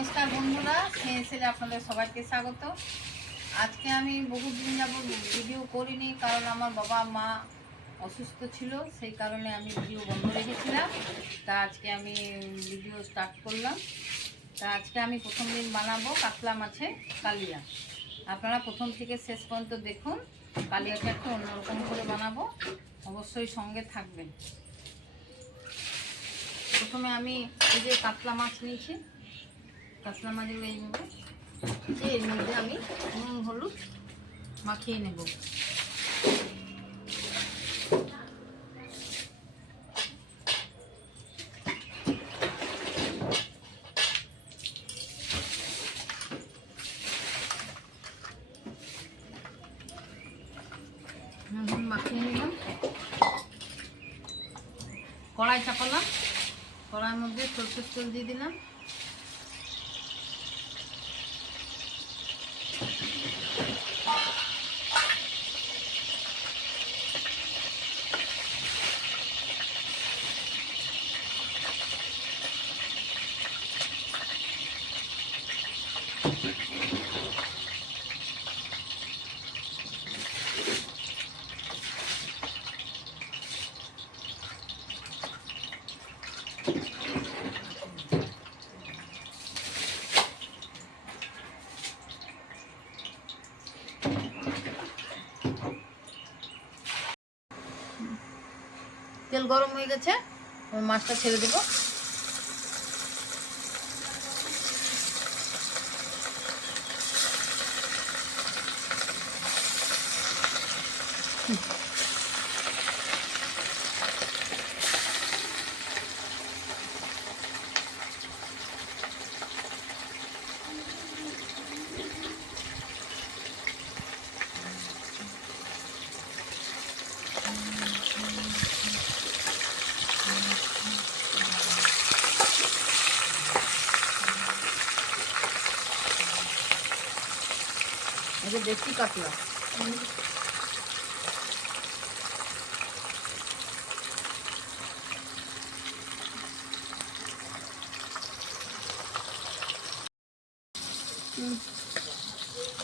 নমস্কার বন্ধুরা, স্নেহের আপনাদের সবাইকে স্বাগত। আজকে আমি বহুদিন যাবত ভিডিও করিনি, কারণ আমার বাবা মা অসুস্থ ছিল, সেই কারণে আমি ভিডিও বন্ধ রেখেছিলাম। তা আজকে আমি ভিডিও স্টার্ট করলাম। তা আজকে আমি প্রথম দিন বানাবো কাতলা মাছের কালিয়া। আপনারা প্রথম থেকে শেষ পর্যন্ত দেখুন। কালিয়াটা একটু অন্যরকম করে বানাবো, অবশ্যই সঙ্গে থাকবেন। প্রথমে আমি এই যে কাতলা মাছ নিয়েছি, কাতলা মাছগুলো এইভাবে এর মধ্যে আমি নুন হলুদ মাখিয়ে নেব। নুন মাখিয়ে নিলাম, কড়াই চাপালাম, কড়াইয়ের মধ্যে সরষের তেল দিয়ে দিলাম। তেল গরম হয়ে গেছে, মাছটা ছেড়ে দেবো। এটা দেশি কাতলা।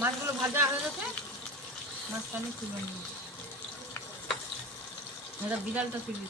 মাছগুলো ভাজা হয়ে গেছে, মাছটা আমি তুলে নিই। এটা বিড়ালটা তুলি।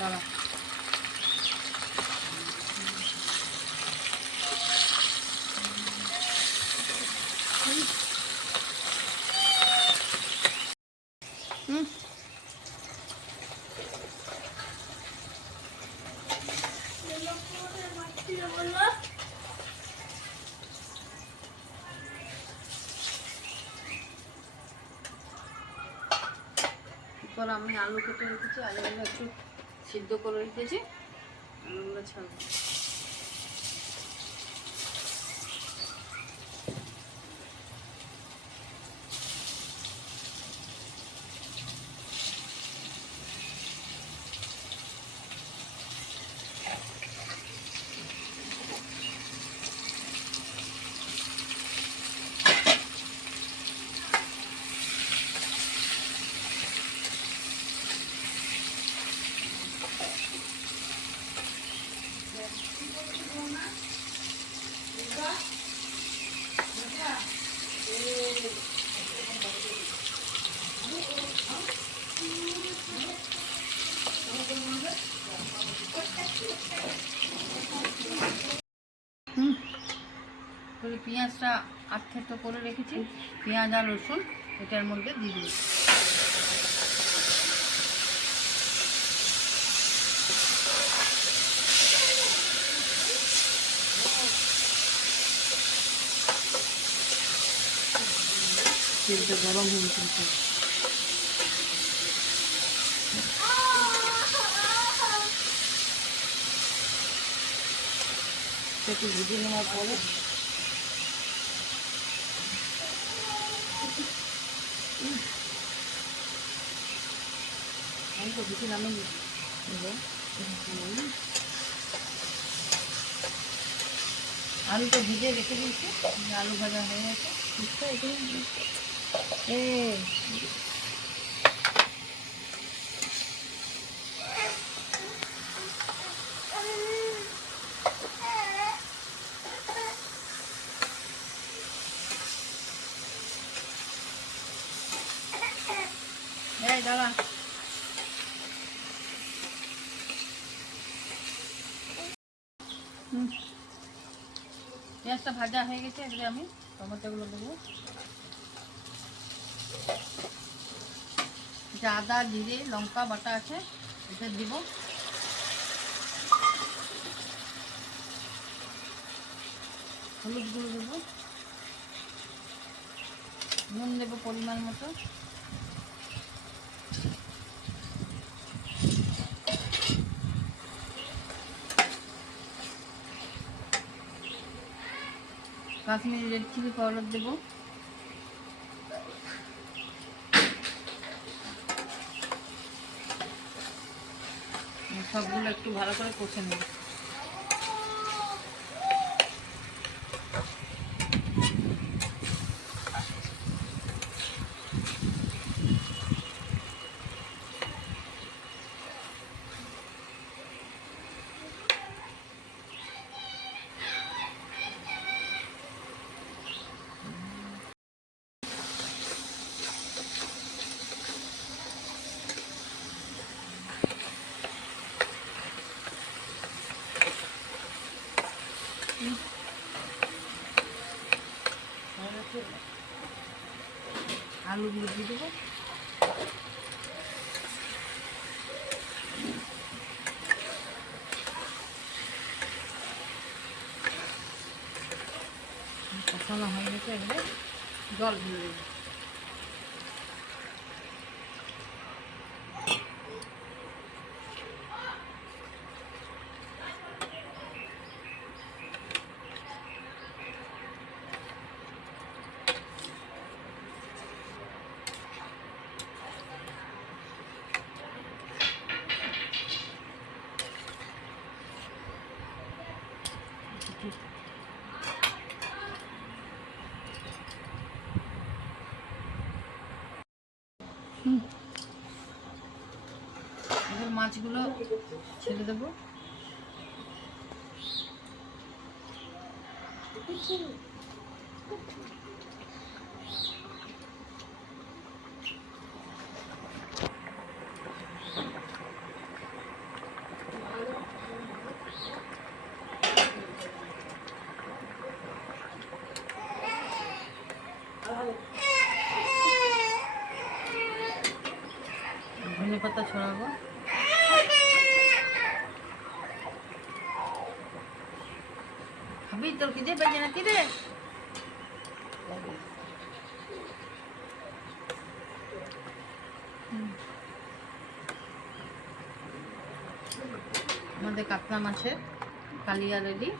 দাঁড়া, এরপর আমি আলু কেটে রেখেছি, আলুগুলো একটু সিদ্ধ করে রেখেছি, আলুগুলো ছাড়বো। পেঁয়াজটা আধ করে রেখেছি, পেঁয়াজ আর রসুন এটার মধ্যে দিয়ে দিই। তেলটা গরম হয়ে গেছে। মাছটা একটু ভেজে নেওয়ার পরে আমি তো বেশি নামে আলু তো ভিজে রেখে দিয়েছি, আলু ভাজা হয়ে গেছে। এই দাঁড়া, পেঁয়াজটা ভাজা হয়ে গেছে। এবারে আমি টমেটোগুলো দেবো, যা আদা জিরে লঙ্কা বাটা আছে এটা দিব, হলুদ গুঁড়ো দেবো, নুন দেবো পরিমাণ মতো, কাশ্মীরি রেড চিলি পাউডার দেবো, সবগুলো একটু ভালো করে কষে নেব। আলুগুলো দিয়ে দেবো, কষানো হয়ে গেছে। এবারে জল দিয়ে দেবো, এবার মাছগুলো ছেড়ে দেবো, ধনে পাতা ছড়াবো, খাবি? তোর খিদে পেয়েছে নাকি রে? আমাদের কাতলা মাছের কালিয়া রেডি।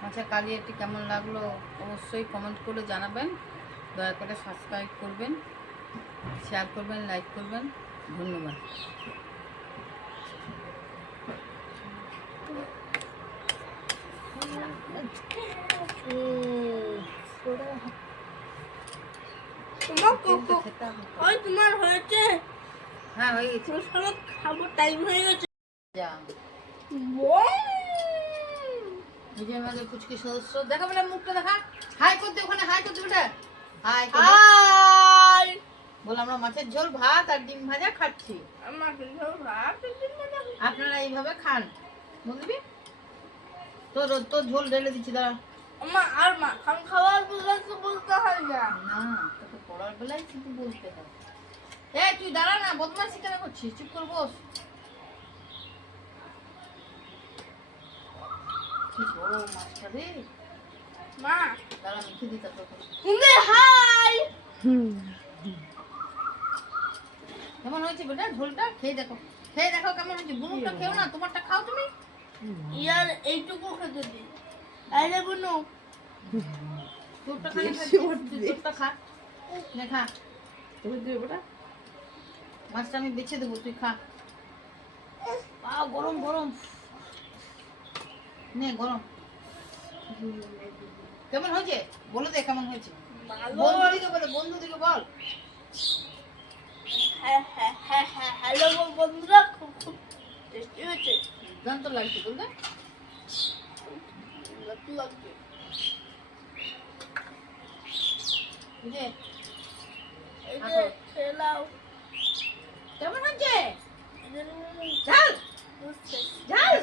মাছের কালিয়াটি কেমন লাগলো অবশ্যই কমেন্ট করে জানাবেন, দয়া করে সাবস্ক্রাইব করবেন, শেয়ার করবেন, লাইক করবেন। ধন্যবাদ। তোমার হয়েছে? হ্যাঁ হয়ে গেছে, খাবার টাইম হয়ে গেছে। নিজের মাঝে কুচকি সদস্য দেখা বলে মুখটা দেখা, হাই করতে ওখানে, হাই করতে বেটা, হাই বল। আমরা মাছের ঝোল ভাত আর ডিম ভাজা খাচ্ছি। আপনারা এইভাবে খান বুঝবি? তোর তোর ঝোল ঢেলে দিচ্ছি, দাঁড়া। আর মাখন খাওয়ার বেলায় তো বলতে হয় না। না, তোকে পড়ার বেলায় শুধু বলতে হয়। তুই দাঁড়া না, বদমাইশি কেন করছিস? চুপ করে বস। কি বড় মাছটা রে মা, দাঁড়া মেখে দিই তারপর। হাই কেমন হয়েছে বেটা ঝোলটা? খেয়ে দেখো কেমন হয়েছে। বুনুরটা খেও না, তোমারটা খাও তুমি। ইয়ার এইটুকু খেতে দিই। আরে বুনু, তোরটা খালি তোরটা খা। নে খা। তোকে দিবে বেটা? মাছটা আমি বেছে দেবো, তুই খা। গরম গরম। নে গরম। কেমন হয়েছে বলে দে, কেমন হয়েছে? ভালো। বন্ধুদিকে বল। হ্যালো বন্ধুরা, খুব খুব টেস্টি হয়েছে। দুর্দান্ত লাগছে বলতে। লাগছে লাগছে। বুঝে এই যে খেলাও। কেমন হয়েছে? এদের ঝাল বুঝছে। ঝাল